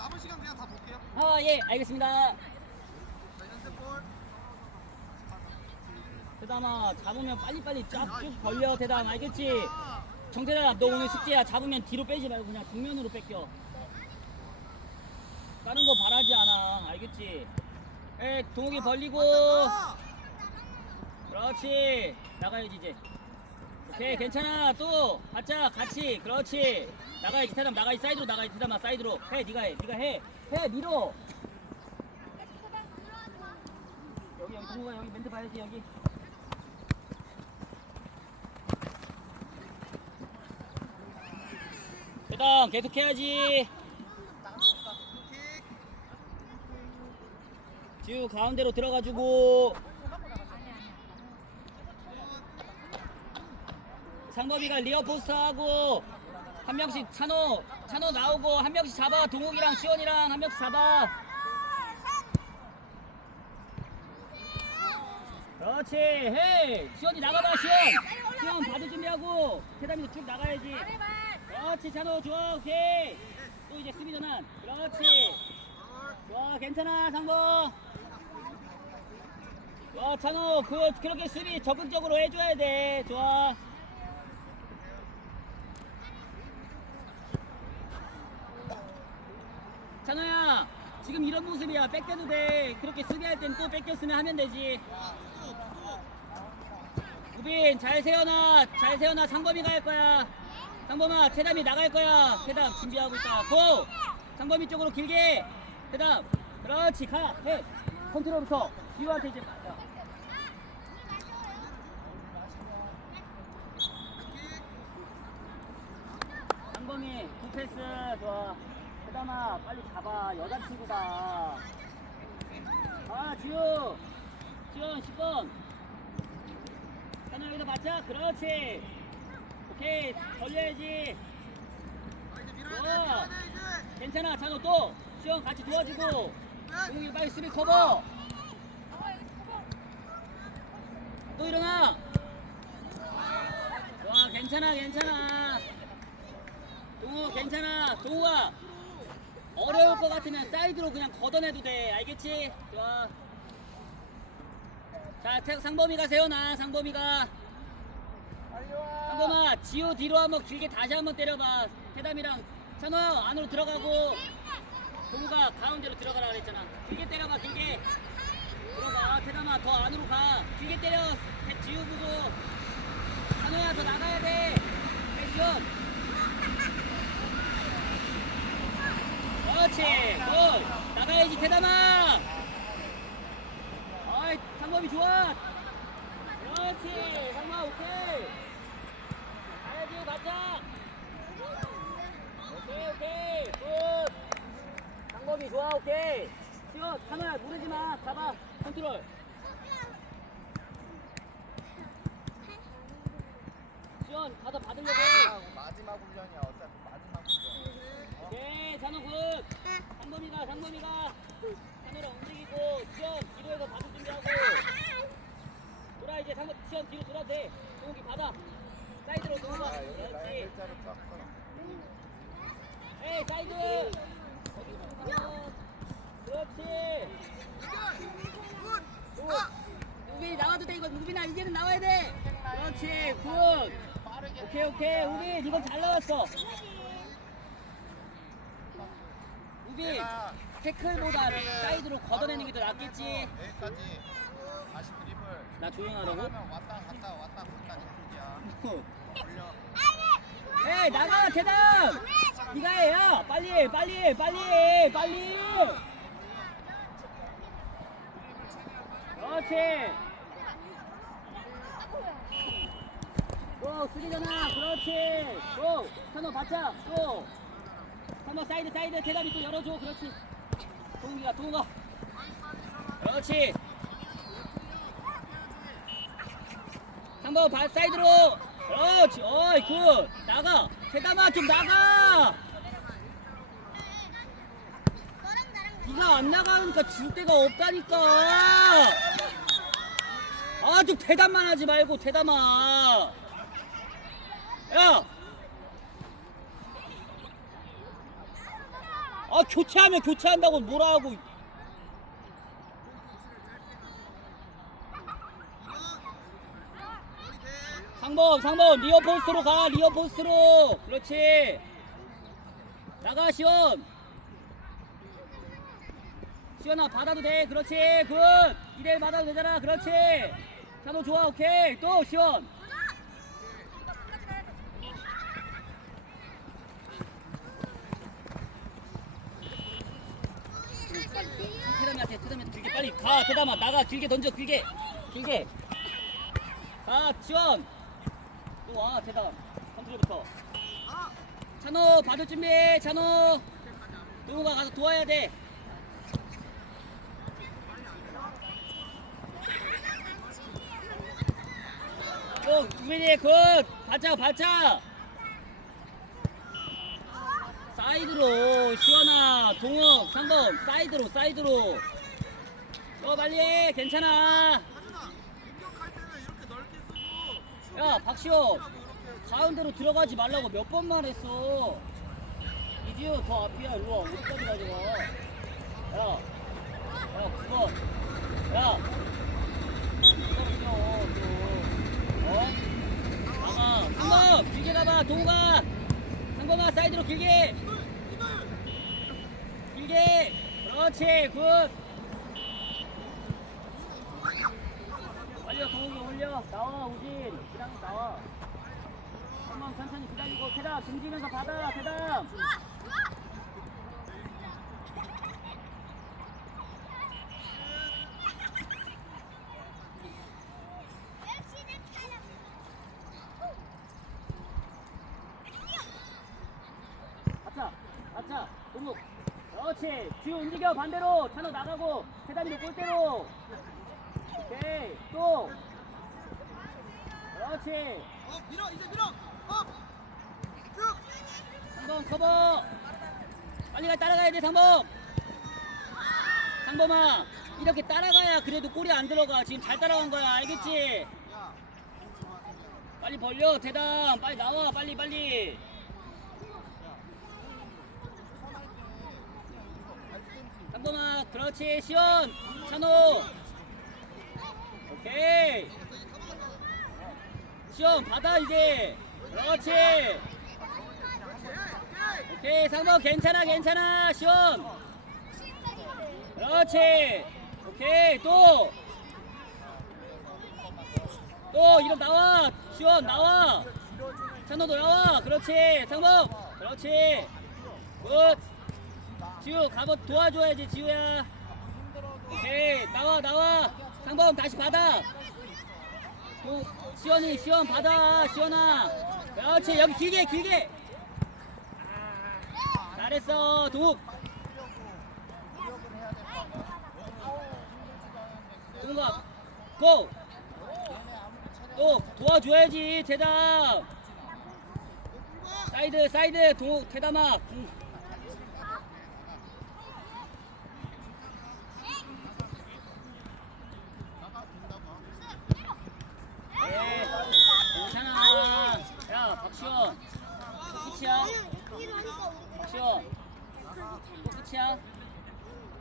남은 시간 그냥 다 볼게요. 아, 예, 알겠습니다. 자, 연습 볼. 대담아, 잡으면 빨리빨리 쫙쭉 벌려, 대담, 알겠지? 정태담, 너 오늘 숙제야. 잡으면 뒤로 빼지 말고 그냥 정면으로 뺏겨. 다른 거 바라지 않아, 알겠지? 에, 동욱이 벌리고. 아, 그렇지. 나가야지, 이제. 오케이, 괜찮아. 또, 가자, 같이. 그렇지. 나가야지, 태담, 나가야지. 사이드로 나가야지, 태담아, 사이드로. 해, 네가 해, 네가 해. 해, 밀어. 여기, 여기, 동욱아, 여기 멘트 봐야지, 여기. 태담, 계속 해야지. 킥. 지우 가운데로 들어가주고. 상범이가 리어 포스트 하고 한 명씩 찬호 찬호 나오고 한 명씩 잡아. 동욱이랑 시원이랑 한 명씩 잡아. 그렇지. 해 시원이 나가봐 시원. 시원 받을 준비하고 계단이도 쭉 나가야지. 그렇지 찬호. 좋아 오케이. 또 이제 수비 전환. 그렇지. 좋아 괜찮아 상범. 좋아 찬호. 그 그렇게 수비 적극적으로 해줘야 돼. 좋아 찬호야 지금 이런 모습이야. 뺏겨도 돼. 그렇게 수비 할 땐 또 뺏겼으면 하면 되지. 우빈 잘 세워놔. 잘 세워놔. 상범이가 할 거야. 상범아 태담이 나갈 거야. 태담 준비하고 있다. 고! 상범이 쪽으로 길게. 태담. 그렇지 가해. 컨트롤부터 지우한테 이제 맞아. 상범이 굿패스. 좋아 태담아 빨리 잡아 여자친구다 아 지우. 지원 10번. 하나 여기서 맞자 그렇지. 오케이. 걸려야지. 좋아. 괜찮아. 찬호 또. 시원 같이 도와주고. 용이 빨리 수비 커버. 또 일어나. 좋아. 괜찮아 괜찮아. 동우 괜찮아. 동우가 어려울 것 같으면 사이드로 그냥 걷어내도 돼. 알겠지? 좋아. 자 태- 상범이가 세워놔 상범이가. 상범아 지호 뒤로 한번 길게 다시 한번 때려봐. 태담이랑 찬호 안으로 들어가고. 동우가 가운데로 들어가라 그랬잖아. 길게 때려봐 길게. 들어가. 태담아 더 안으로 가. 길게 때려. 태- 지호 보고. 찬호야 더 나가야 돼. 액션 그렇지. 굿. 나가야지. 태담아. 아이 상범이 좋아. 그렇지. 상마 오케이. 가야지. 가자. 오케이 오케이. 굿. 상범이 좋아. 오케이. 시원. 찬호야 누르지 마. 잡아. 컨트롤. 시원. 가서 받으려고. 해 마지막, 훈련이야. 어차피 찬호 굿 상범이가 상범이가. 찬호랑 움직이고 시원 뒤로해서 받을 준비하고. 돌아 이제 상범 시원 뒤로 돌아도 돼. 동욱이 받아. 사이드로 아, 라인 그렇지. 에이 사이드. 어, 그렇지. 굿 우빈이 나와도 돼 이거 우빈아 이제는 나와야 돼. 그렇지. 굿. 오케이 오케이. 우빈 이건 잘 나왔어 내가 태클보다 사이드로 걷어내는 게 더 낫겠지. 여기까지 다시 드리블. 나 조용하라고? 나가면 왔다 갔다 왔다 갔다 이쪽이야. 올려. 에이 나가 대담 네가 해야 빨리 해 빨리 해 빨리 해 빨리 그렇지. 고 수비잖아. 그렇지. 고 찬호 받자. 고 찬호 사이드 사이드. 대담이 또 열어줘. 그렇지. 동욱이가 동욱아. 그렇지. 한번 발 사이드로. 그렇지. 어이 굿. 나가. 대담아 좀 나가. 네가 안 나가니까 줄 데가 없다니까. 아 좀 대담만 하지 말고 대담아. 야 아 교체하면 교체한다고 뭐라 하고. 상범 상범 리어 포스트로 가 리어 포스트로. 그렇지. 나가 시원. 시원아 받아도 돼. 그렇지. 굿. 이대 받아도 되잖아. 그렇지. 찬호 좋아 오케이. 또 시원 테담이한테 길게. 빨리 가 테담아. 나가. 길게 던져 길게. 길게. 가 지원. 또와 테담. 컨트롤부터. 찬호 받을 준비. 찬호. 동우가 가서 도와야 돼. 또 우민이 굿. 받자 받자 사이드로 시원아 동욱 상범. 사이드로 사이드로 어 빨리 해. 괜찮아. 야 박시호. 가운데로 들어가지 말라고 몇 번만 했어. 이지우 더 앞이야. 일로와. 어디까지 가져가 야야 9번 야. 좀 어? 나가 상범 길게 가봐. 동욱아 상범아 사이드로 길게. 길게. 그렇지. 굿 올려 올려. 나와 우진. 그다음 나와 한번 천천히 기다리고 대담 등지면서 받아 대담 아차 아차 동욱 그렇지. 뒤 움직여 반대로. 찬호 나가고 대담이도 골대로. 오케이 또 그렇지. 어 밀어 이제 밀어. 어쭉. 상범 커버. 빨리 가 따라가야 돼 상범. 상범아 이렇게 따라가야 그래도 골이 안 들어가. 지금 잘 따라간 거야. 알겠지? 야 빨리 벌려 대담. 빨리 나와 빨리 빨리. 상범아 그렇지. 시원. 찬호. 오케이 시원 받아 이제. 그렇지. 오케이 상범 괜찮아 괜찮아 시원 그렇지. 오케이 또. 또 이름 나와. 시원 나와. 찬호도 나와. 그렇지 상범. 그렇지. 굿. 지우 가고 도와줘야지 지우야. 오케이 나와 나와. 상범 다시 받아. 또 시원이 시원 받아 시원아. 그렇지 여기 길게 길게. 잘했어 동욱. 동욱아 고! 또 도와줘야지 대담. 사이드 사이드 동욱 대담아. 응. 박 시원. 또 끝이야. 박시원. 또 끝이야.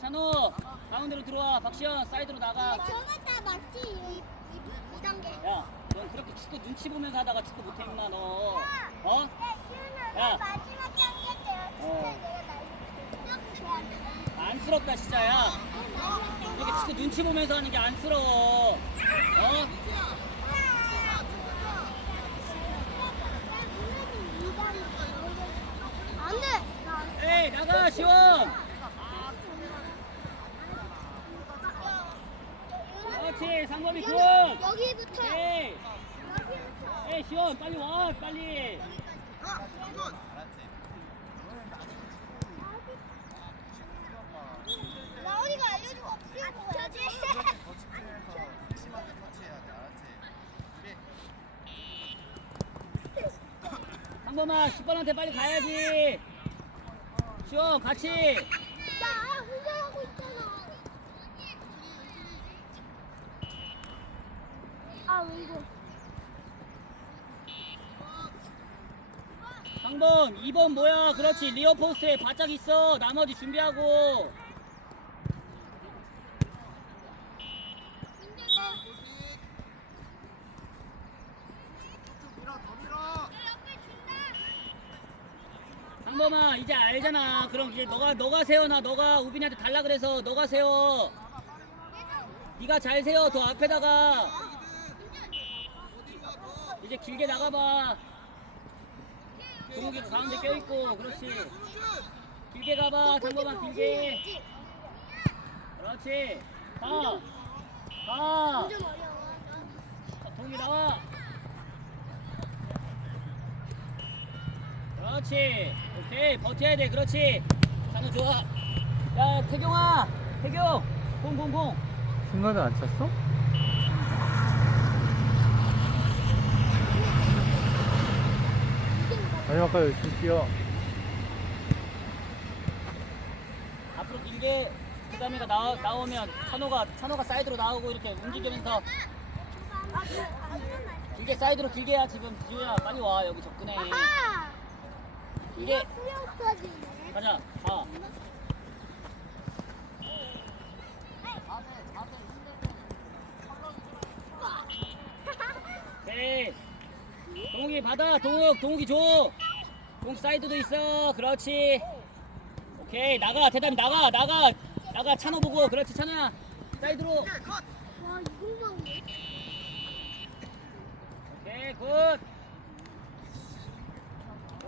찬호, 가운데로 들어와. 박시원, 사이드로 나가. 저거 다 맞지? 이, 이, 이 단계. 야, 넌 그렇게 축구 눈치 보면서 하다가 축구 못해, 임마, 너. 어? 야, 마지막 단계 때야. 어. 안쓰럽다, 진짜, 야. 이렇게 축구 눈치 보면서 하는 게 안쓰러워. 어? 안 돼. 나안 에이, 나가, 시원. 그렇지, 상범이 굿. 여기부터. 에이, 여기부터. 에이, 시원, 빨리 와, 빨리. 나은이가 알려주고 없지? 켜지. 터치해서 심하게 터치해야 돼 알았지? 상범아 10번한테 빨리 가야지. 시원 같이. 나 훈련하고 있잖아. 아, 왜 이거? 상범 2번 뭐야? 그렇지. 리어 포스트에 바짝 있어. 나머지 준비하고 밀어 더 밀어 알잖아. 그럼 이제 너가 너가 세워놔 너가 우빈이한테 달라 그래서 너가 세워. 네가 잘 세워 더 앞에다가. 이제 길게 나가봐. 동욱이가 가운데 껴있고 그렇지. 길게 가봐 상범아 길게. 그렇지. 완전 어려워. 동욱이 나와 그렇지 오케이 버텨야 돼 그렇지 장우 좋아 야 태경아 태경 공공공 승관은 안 찼어? 마지막까지 열심히 뛰어. 앞으로 길게 그다음에가 나오, 나오면 찬호가 찬호가 사이드로 나오고 이렇게 움직이면서 길게 사이드로 길게 해야 지금 지우야 빨리 와 여기 접근해 아하! 이게 수영까지. 가자. 가 오케이. 동욱이 받아. 동욱 동욱이 줘. 동욱 사이드도 있어. 그렇지. 오케이. 나가. 대담이 나가. 나가. 나가. 찬호 보고. 그렇지 찬호야. 사이드로. 와, 이거만. 오케이 굿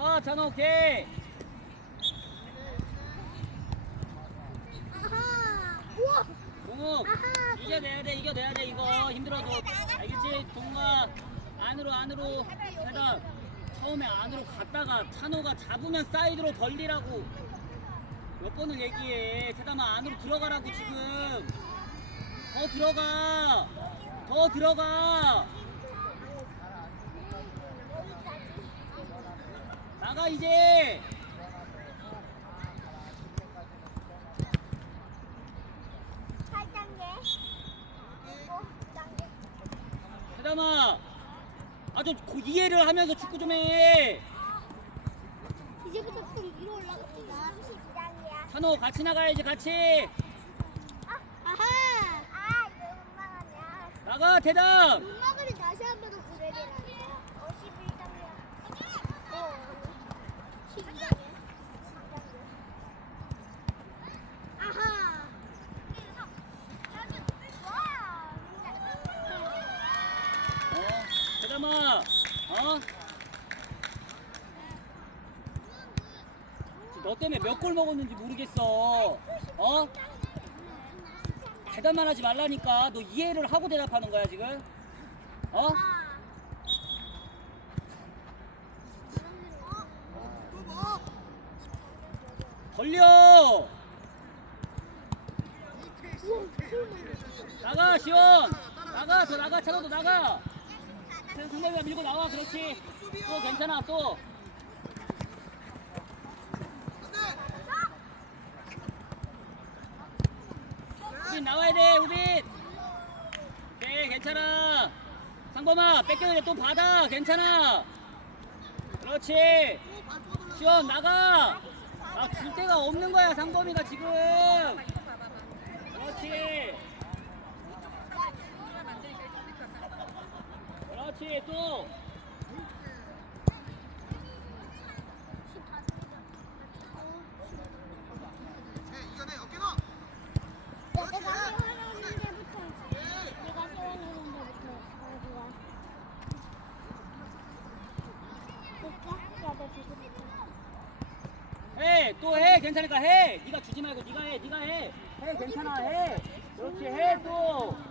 좋아 찬호 오케이. 아하! 우와! 동욱 아하! 이겨내야 돼 이겨내야 돼 이거. 힘들어도. 알겠지? 동욱아 안으로 안으로. 대담 처음에 안으로 갔다가 찬호가 잡으면 사이드로 벌리라고. 몇 번을 얘기해. 대담아 안으로 들어가라고 지금. 더 들어가. 더 들어가 나가 이제 단계. 대담아 아좀 이해를 하면서 축구 좀 해 이제부터 좀 위로 올라갑니다. 32단계야. 찬호 같이 나가야지 같이 아하! 아, 이거 음악하냐. 나가 대담 음악을 다시 한 번더 부르게 나네요. 어, 11단계야. 어, 12단계. 아하! 어 대담아 어? 지금 너 때문에 몇 골 먹었는지 모르겠어. 어? 대답만 하지 말라니까. 너 이해를 하고 대답하는 거야 지금? 어? 걸려! 나가 시원! 나가 더 나가 차로도 나가! 상대가 밀고 나와 그렇지. 또 괜찮아 또 우빈 나와야 돼 우빈 오케이 괜찮아. 상범아 뺏겼는데 또 받아. 괜찮아. 그렇지. 시원 나가. 아줄 데가 없는 거야 상범이가 지금. 그렇지. 그렇지 또 해 이겨내 어깨 넣어 내가 세워놓은 데부터 내가 세워놓은 데부터 가져와 됐어? 야너 주고 해, 또 해, 괜찮으니까 해. 네가 주지 말고 네가 해, 네가 해. 해, 괜찮아, 해. 그렇지, 해 또.